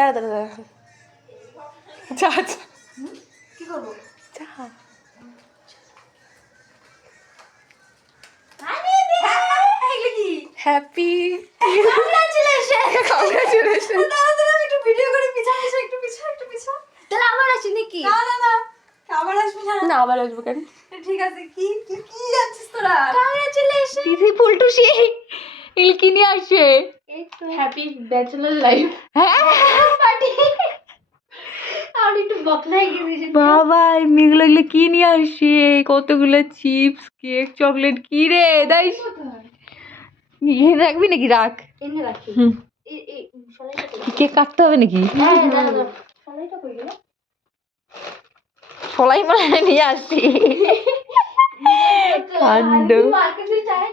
দাঁড়া দাঁড়া দাঁড়া চা চা কি করবো? চা হ্যাপি কংগ্রাচুলেশন একটু ভিডিও করে একটু পিছা। তাহলে আমার আসি নাকি? না আবার আসবি না। না আবার আসবো কেন? ঠিক আছে, কি যাচ্ছিস তোরা? কংগ্রাচুলেশন দিদি ফুলটুসি ইলকি নিয়ে আসে হ্যাপি ব্যাচেলর লাইফ। হ্যাঁ আর একটু বকলাই গেছি। বাবা মেয়েগুলো এগুলো কি নিয়ে আসে? কতগুলো চিপস কেক চকলেট কি রে দাই নিয়ে রাখবি নাকি? রাখ এনে রাখি। হুম এই সলাইটা কই? কেক কাটতে হবে নাকি? হ্যাঁ দাঁড়া সলাইটা কই গেল? সলাই মানে নিয়ে আসছি কাণ্ড। মার্কেটে যাই।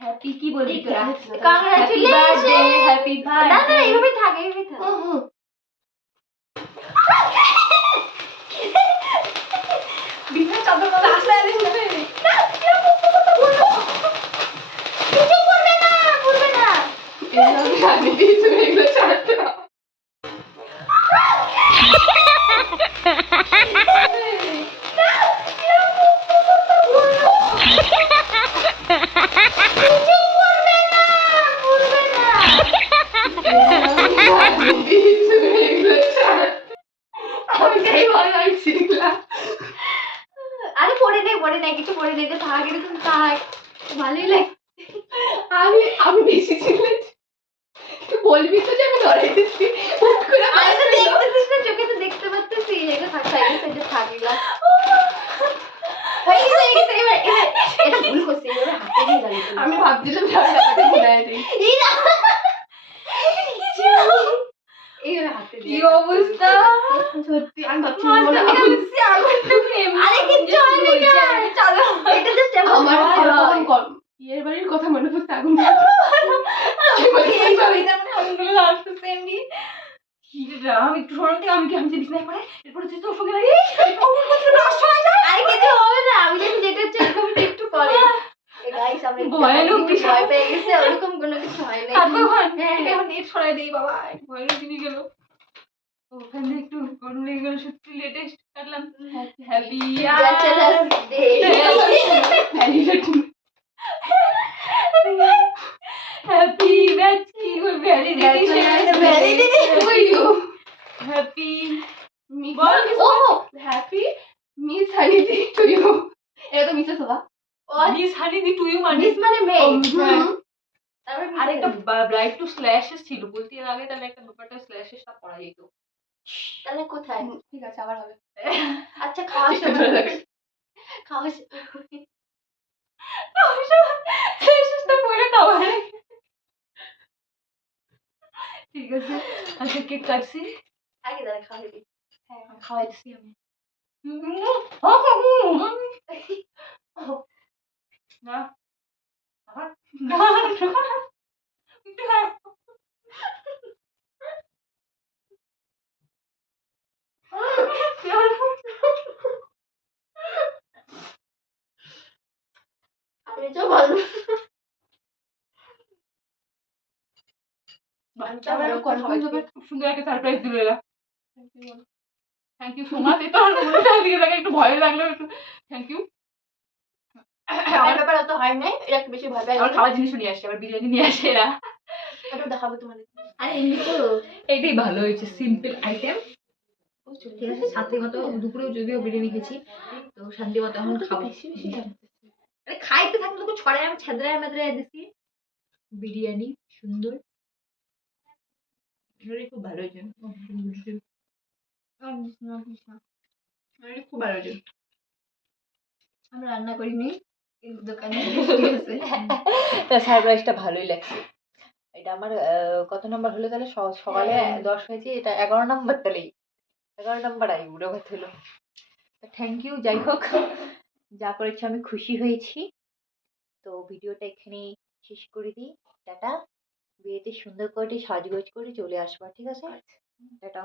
হ্যাপি কি বলবি তোরা? কংগ্রাচুলেশন। হ্যাপি না না এইভাবে থাক এইভাবে থাক। বিনা চাদর না আসলে আরে শুনবে না কেউ কথা বললো। কিছু করবে না এগুলো আমি দিই তুমি এগুলো ছাড়তে না আরে পড়ে নেই কিছু পড়ে নেই থাক এরকম থাক ভালোই লাগে। আমি বেশি ছিলেন বলবি তো যে আমি ধরাইতেছি আমি তো দেখতেছিস না চোখে তো দেখতে পাচ্ছিস এটা থাক সাইডে থাক এগুলা এটা ভুল করছি এবার হাতে নিয়ে দাঁড়িয়ে আমি ভাবছিলাম যে আমি ব্যাপারটা ঘুরাই দিই এইভাবে হাতে কি অবস্থা সত্যি আমি ভাবছি মনে আরে কিচ্ছু হয়নি চলো এটা জাস্ট আমার তখন বিয়ের বাড়ির কথা মনে পড়ছে আগুন আমি একটু সরম থেকে আমি বিছনায় পড়ে এরপরে তুই তোর সঙ্গে লাগে আরে কিছু হবে না আমি জানি যেটা হচ্ছে এরকম একটু করে গাইস আমরা ভয়ানক ভয় পেয়ে গেছে ওরকম কোনো কিছু হয় না এখন নেট সরাই দেই বাবা একটু ভয়ানক জিনিস গেল ওখানে একটু গরম লেগে গেল সত্যি লেটেস্ট কাটলাম happy bachelor day happy batch কি বলবি হ্যাপি বল ও হ্যাপি মিস হানিদি টু ইউ এটা তো মিসেস হবা মিস হানিদি টু ইউ মিস মানে মেয়ে তারপর আর একটা ব্রাইট টু স্ল্যাশেস ছিল বলতে এর আগে তাহলে একটা ব্যাপারটা স্ল্যাশেসটা পড়া যেত তাহলে কোথায় ঠিক আছে আবার হবে আচ্ছা খাওয়া স্ল্যাশেসটা পড়ে দাও ঠিক আছে আচ্ছা কেক কাটছি আগে দাঁড়া খাওয়া দিই হ্যাঁ খাওয়াইছি আমি না আমি তো ভালো খুব সুন্দর একটা সারপ্রাইজ দিল এরা থ্যাংক ইউ সো মাচ এটা আর মনে দিয়ে লাগে একটু ভয় লাগলো একটু থ্যাংক ইউ আমার ব্যাপার অত হয় নাই এটা একটু বেশি ভয় পাই আবার খাওয়ার জিনিস নিয়ে আসে আবার বিরিয়ানি নিয়ে আসে এরা একটু দেখাবো তোমাদের আরে এমনি তো এটাই ভালো হয়েছে সিম্পল আইটেম ঠিক আছে শান্তি মতো দুপুরেও যদিও বিরিয়ানি খেয়েছি তো শান্তি মতো এখন খাবো আরে খাইতে থাকলে তো ছড়ায় আমি ছেদরায় মেদরায় দিছি বিরিয়ানি সুন্দর খুব ভালো হয়েছে খুব ভালো হয়েছে আমরা রান্না করিনি কিন্তু দোকানে তা সারপ্রাইজটা ভালোই লাগছে এটা আমার কত নাম্বার হলো তাহলে সকালে 10 হয়েছে এটা 11 নাম্বার তাহলেই 11 নাম্বার আই বুড়ো কথা হলো থ্যাংক ইউ যাই হোক যা করেছি আমি খুশি হয়েছি তো ভিডিওটা এখানেই শেষ করে দিই টাটা বিয়েতে সুন্দর করে সাজগোজ করে চলে আসবা ঠিক আছে টাটা